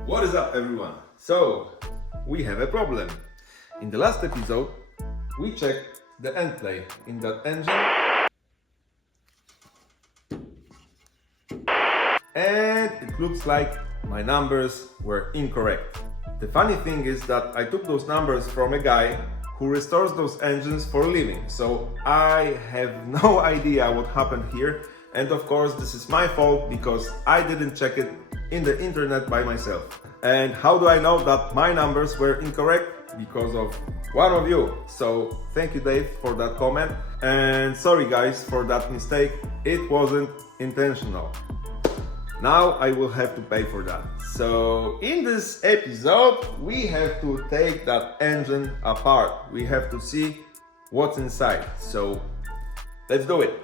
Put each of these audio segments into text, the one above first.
What is up, everyone? So, we have a problem. In the last episode, we checked the end play in that engine and it looks like my numbers were incorrect. The funny thing is that I took those numbers from a guy who restores those engines for a living, so I have no idea what happened here, and of course this is my fault because I didn't check it in the internet by myself. And how do I know that my numbers were incorrect? Because of one of you. So thank you, Dave, for that comment, and sorry guys for that mistake. It wasn't intentional. Now I will have to pay for that. So in this episode we have to take that engine apart. We have to see what's inside. So let's do it.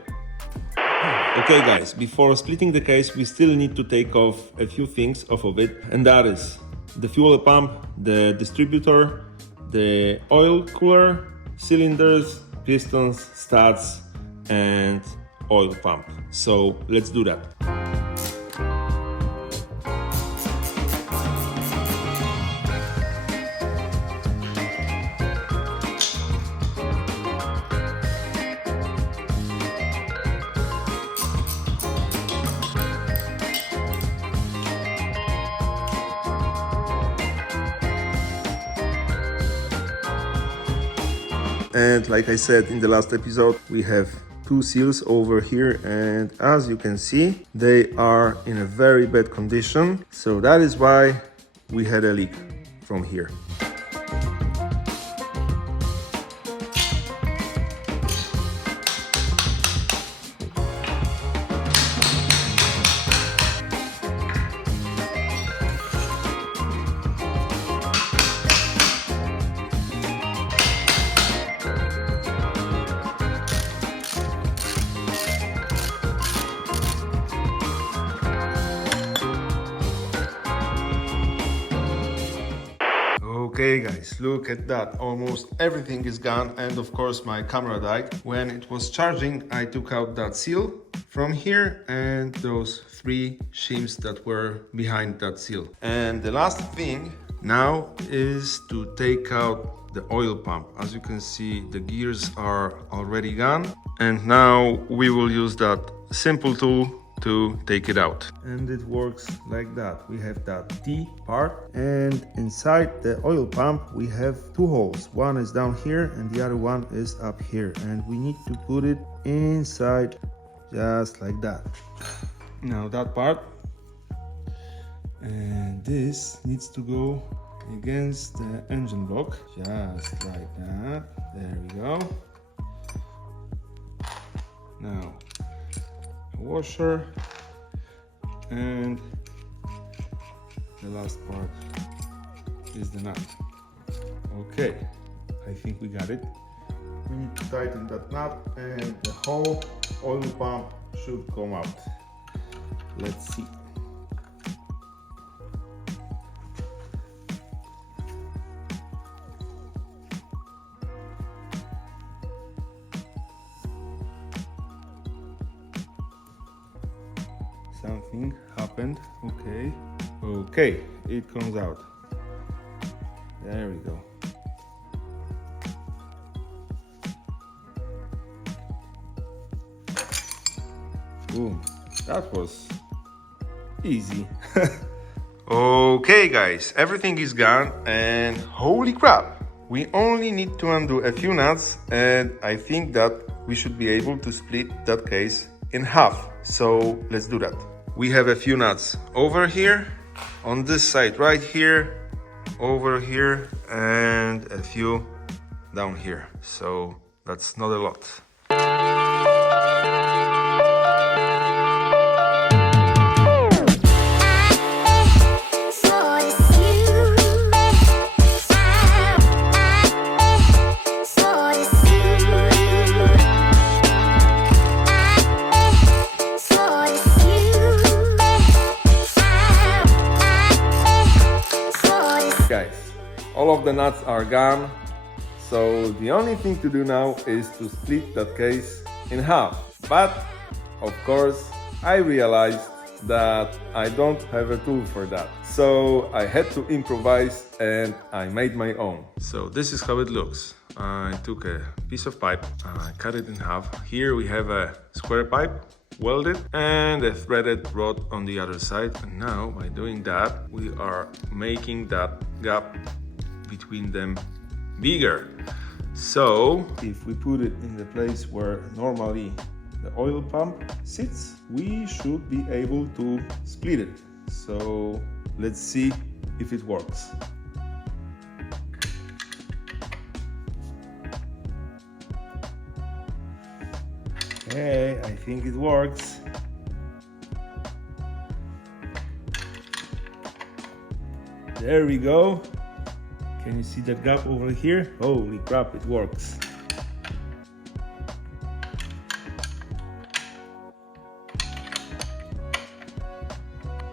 Okay guys, before splitting the case we still need to take off a few things off of it, and that is the fuel pump, the distributor, the oil cooler, cylinders, pistons, studs and oil pump. So let's do that. And like I said in the last episode, we have two seals over here, and as you can see, they are in a very bad condition. So that is why we had a leak from here. Okay guys, look at that, almost everything is gone, and of course my camera died. When it was charging, I took out that seal from here and those three shims that were behind that seal. And the last thing now is to take out the oil pump. As you can see, the gears are already gone, and now we will use that simple tool to take it out. And it works like that. We have that T part, and inside the oil pump we have two holes. One is down here and the other one is up here, and we need to put it inside just like that. Now that part, and this needs to go against the engine block just like that. There we go. Now washer, and the last part is the nut. Okay, I think we got it. We need to tighten that nut and the whole oil pump should come out. Let's see. Something happened. Okay, it comes out. There we go. Boom, that was easy. Okay guys, everything is gone, and holy crap, we only need to undo a few nuts, and I think that we should be able to split that case in half. So let's do that. We have a few nuts over here, on this side right here, over here, and a few down here. So that's not a lot. Guys, all of the nuts are gone, so the only thing to do now is to split that case in half. But of course I realized that I don't have a tool for that. So I had to improvise and I made my own. So this is how it looks. I took a piece of pipe, I cut it in half. Here we have a square pipe, welded, and a threaded rod on the other side. And now by doing that, we are making that gap between them bigger. So if we put it in the place where normally the oil pump sits, we should be able to split it. So let's see if it works. Okay, I think it works. There we go. Can you see that gap over here? Holy crap, it works.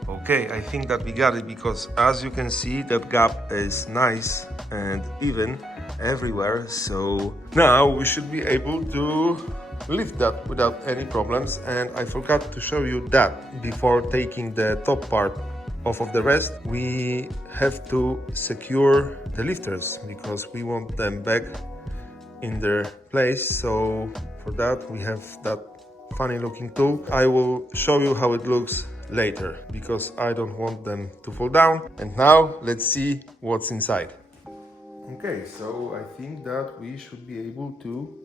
Okay, I think that we got it, because as you can see, that gap is nice and even everywhere. So now we should be able to lift that without any problems. And I forgot to show you that before taking the top part off of the rest, we have to secure the lifters because we want them back in their place. So for that we have that funny looking tool. I will show you how it looks later because I don't want them to fall down. And now let's see what's inside. Okay, so I think that we should be able to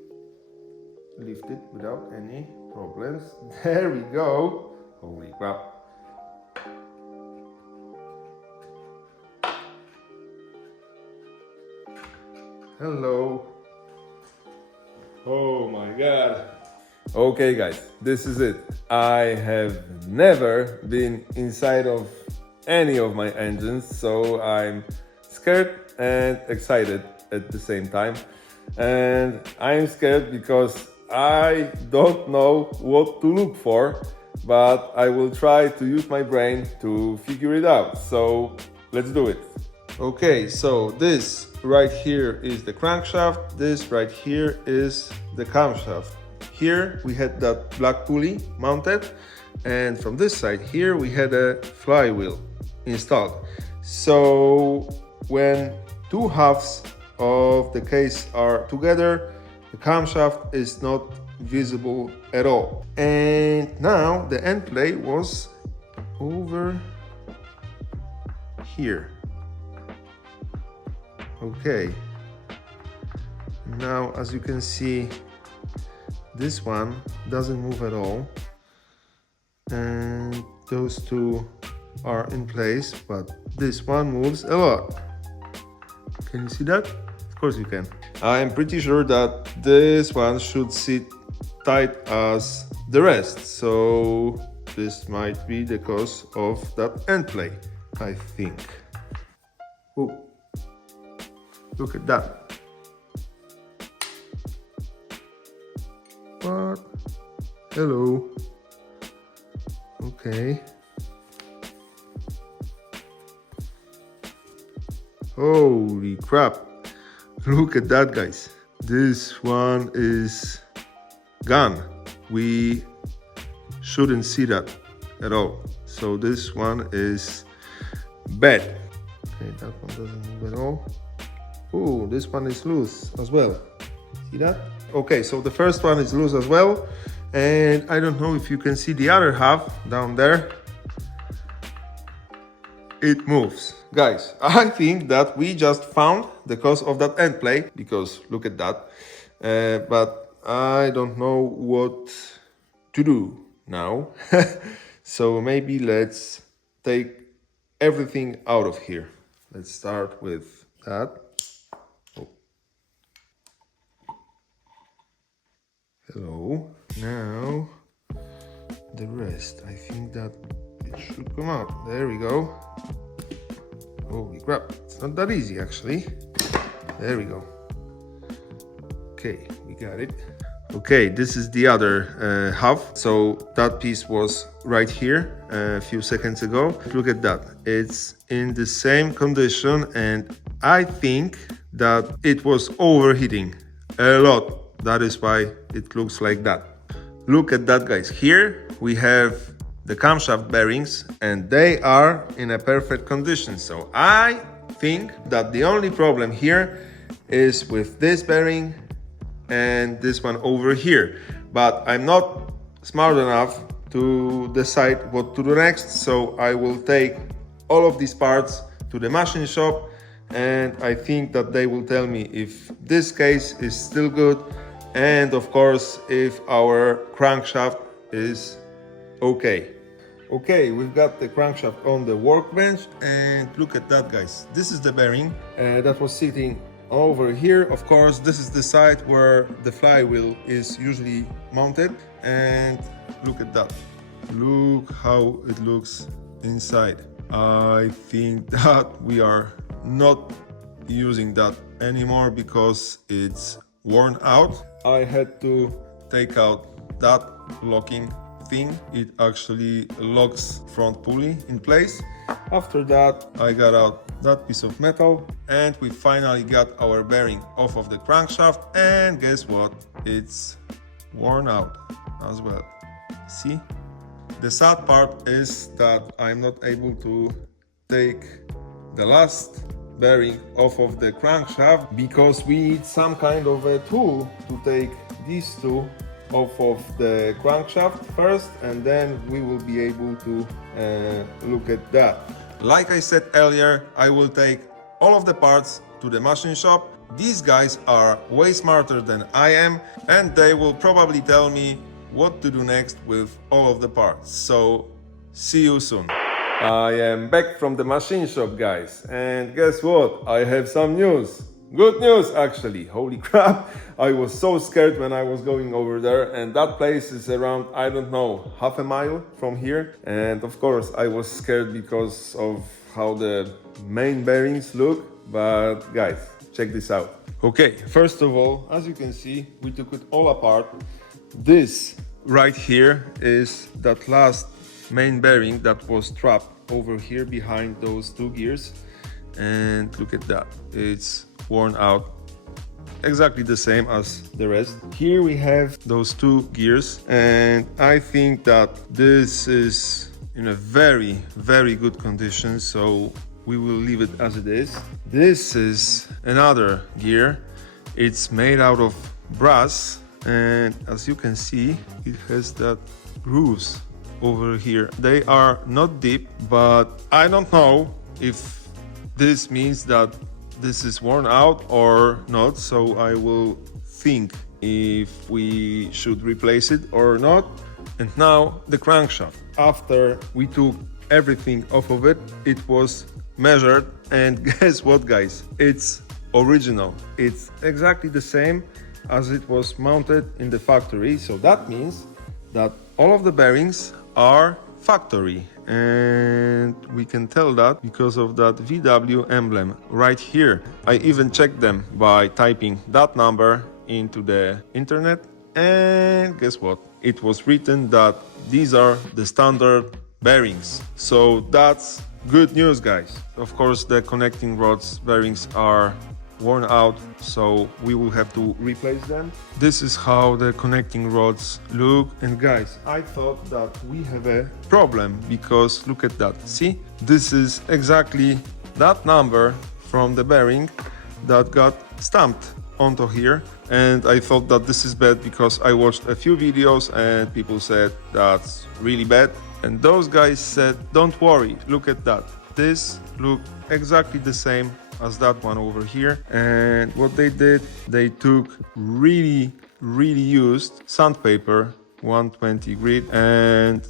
lift it without any problems. There we go. Holy crap. Hello. Oh my god. Okay guys, this is it. I have never been inside of any of my engines, so I'm scared and excited at the same time. And I'm scared because I don't know what to look for, but I will try to use my brain to figure it out. So let's do it. Okay, so this right here is the crankshaft, this right here is the camshaft. Here we had that black pulley mounted, and from this side here we had a flywheel installed. So when two halves of the case are together, the camshaft is not visible at all. And now the end plate was over here. Okay, now as you can see, this one doesn't move at all, and those two are in place, but this one moves a lot. Can you see that? Of course you can. I'm pretty sure that this one should sit tight as the rest, so this might be the cause of that end plate, I think. Oh. Look at that. What? Hello. Okay. Holy crap. Look at that, guys. This one is gone. We shouldn't see that at all. So this one is bad. Okay, that one doesn't move at all. Oh, this one is loose as well. See that? Okay, so the first one is loose as well. And I don't know if you can see the other half down there. It moves. Guys, I think that we just found the cause of that end plate, because look at that. But I don't know what to do now. So maybe let's take everything out of here. Let's start with that. Hello. Now the rest. I think that it should come out. There we go. Holy crap. It's not that easy actually. There we go. Okay, we got it. Okay, this is the other half. So that piece was right here a few seconds ago. Look at that. It's in the same condition, and I think that it was overheating a lot. That is why it looks like that. Look at that, guys. Here we have the camshaft bearings and they are in a perfect condition. So I think that the only problem here is with this bearing and this one over here. But I'm not smart enough to decide what to do next, so I will take all of these parts to the machine shop and I think that they will tell me if this case is still good and of course if our crankshaft is okay. Okay, we've got the crankshaft on the workbench and look at that, guys. This is the bearing that was sitting over here. Of course, this is the side where the flywheel is usually mounted and look at that. Look how it looks inside. I think that we are not using that anymore because it's worn out. I had to take out that locking thing. It actually locks front pulley in place. After that, I got out that piece of metal and we finally got our bearing off of the crankshaft, and guess what? It's worn out as well. See? The sad part is that I'm not able to take the last bearing off of the crankshaft because we need some kind of a tool to take these two off of the crankshaft first, and then we will be able to look at that. Like I said earlier, I will take all of the parts to the machine shop. These guys are way smarter than I am and they will probably tell me what to do next with all of the parts. So see you soon. I am back from the machine shop, guys, and guess what? I have some news. Good news, actually. Holy crap, I was so scared when I was going over there, and that place is around, I don't know, half a mile from here. And of course I was scared because of how the main bearings look, but guys, check this out. Okay, first of all, as you can see, we took it all apart. This right here is that last main bearing that was trapped over here behind those two gears, and look at that, it's worn out exactly the same as the rest. Here we have those two gears, and I think that this is in a very good condition, so we will leave it as it is. This is another gear. It's made out of brass, and as you can see, it has that grooves over here. They are not deep, but I don't know if this means that this is worn out or not, so I will think if we should replace it or not. And now the crankshaft. After we took everything off of it, it was measured, and guess what, guys? It's original. It's exactly the same as it was mounted in the factory, so that means that all of the bearings are factory, and we can tell that because of that VW emblem right here. I even checked them by typing that number into the internet, and guess what? It was written that these are the standard bearings, so that's good news, guys. Of course, the connecting rods bearings are worn out, so we will have to replace them. This is how the connecting rods look, and guys, I thought that we have a problem because look at that. See, this is exactly that number from the bearing that got stamped onto here, and I thought that this is bad because I watched a few videos and people said that's really bad, and those guys said don't worry, look at that, this look exactly the same as that one over here. And what they did, they took really used sandpaper 120 grit and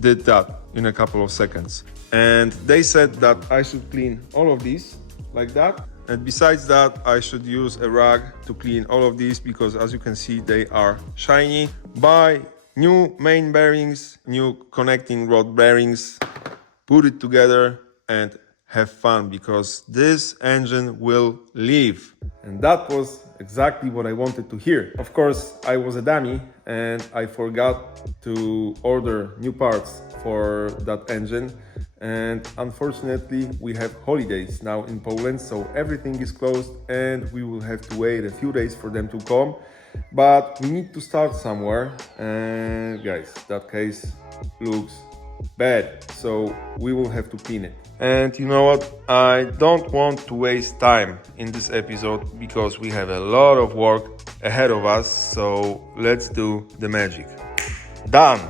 did that in a couple of seconds. And they said that I should clean all of these like that, and besides that I should use a rag to clean all of these because as you can see they are shiny. Buy new main bearings, new connecting rod bearings, put it together and have fun because this engine will live. And that was exactly what I wanted to hear. Of course, I was a dummy and I forgot to order new parts for that engine. And unfortunately, we have holidays now in Poland, so everything is closed and we will have to wait a few days for them to come. But we need to start somewhere. And guys, that case looks bad, so we will have to clean it. And you know what? I don't want to waste time in this episode because we have a lot of work ahead of us, so let's do the magic. Done!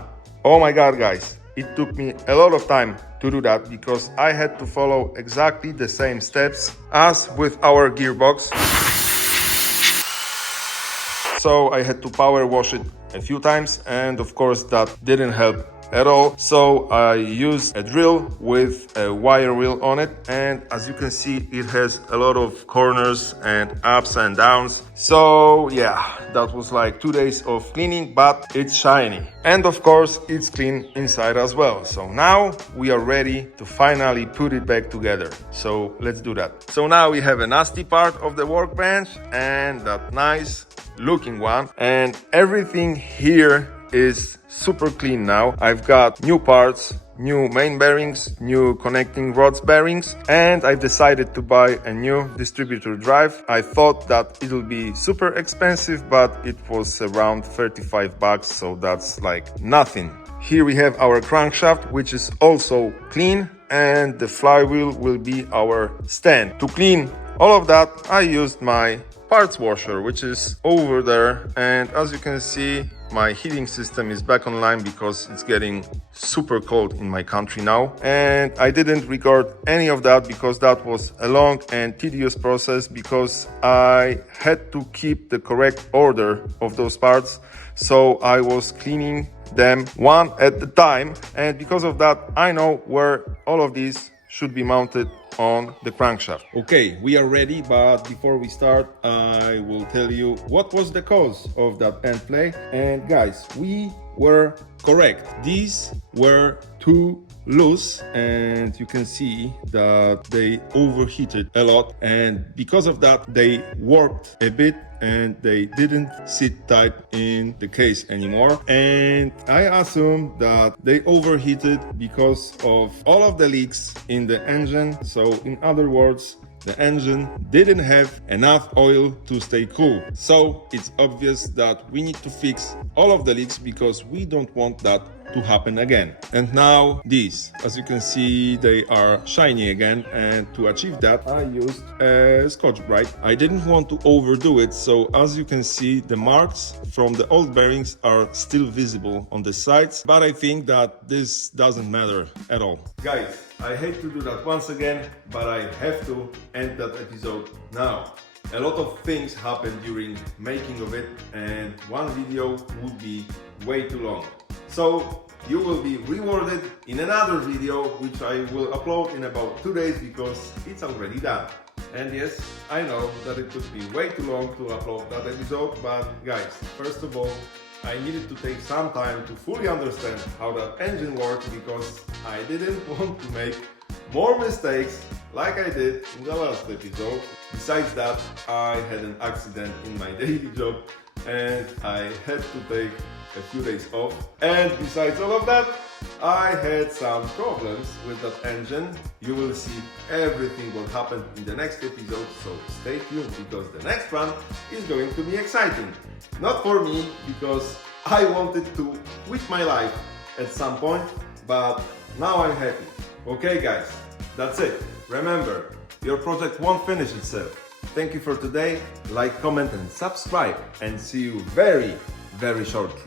Oh my god, guys, it took me a lot of time to do that because I had to follow exactly the same steps as with our gearbox. So I had to power wash it a few times, and of course that didn't help at all. So I used a drill with a wire wheel on it, and as you can see, it has a lot of corners and ups and downs. So yeah, that was like 2 days of cleaning, but it's shiny. And of course it's clean inside as well. So now we are ready to finally put it back together. So let's do that. So now we have a nasty part of the workbench and that nice looking one, and everything here is super clean now. I've got new parts, new main bearings, new connecting rods bearings, and I've decided to buy a new distributor drive. I thought that it'll be super expensive, but it was around 35 bucks, so that's like nothing. Here we have our crankshaft, which is also clean, and the flywheel will be our stand. To clean all of that, I used my parts washer, which is over there, and as you can see, my heating system is back online because it's getting super cold in my country now, and I didn't record any of that because that was a long and tedious process because I had to keep the correct order of those parts, so I was cleaning them one at a time, and because of that I know where all of these should be mounted on the crankshaft. Okay, we are ready, but before we start, I will tell you what was the cause of that end play. And guys, we were correct. These were too loose, and you can see that they overheated a lot, and because of that they warped a bit and they didn't sit tight in the case anymore. And I assume that they overheated because of all of the leaks in the engine. So in other words, the engine didn't have enough oil to stay cool. So it's obvious that we need to fix all of the leaks because we don't want that to happen again. And now these, as you can see, they are shiny again, and to achieve that I used a Scotch-Brite. I didn't want to overdo it, so as you can see, the marks from the old bearings are still visible on the sides, but I think that this doesn't matter at all. Guys, I hate to do that once again, but I have to end that episode now. A lot of things happened during making of it, and one video would be way too long. So you will be rewarded in another video, which I will upload in about 2 days because it's already done. And yes, I know that it took me way too long to upload that episode, but guys, first of all, I needed to take some time to fully understand how that engine works because I didn't want to make more mistakes like I did in the last episode. Besides that, I had an accident in my daily job and I had to take a few days off, and besides all of that, I had some problems with that engine. You will see everything what happened in the next episode, so stay tuned because the next one is going to be exciting. Not for me, because I wanted to quit my life at some point, but now I'm happy. Okay guys, that's it. Remember, your project won't finish itself. Thank you for today. Like, comment and subscribe, and see you very shortly.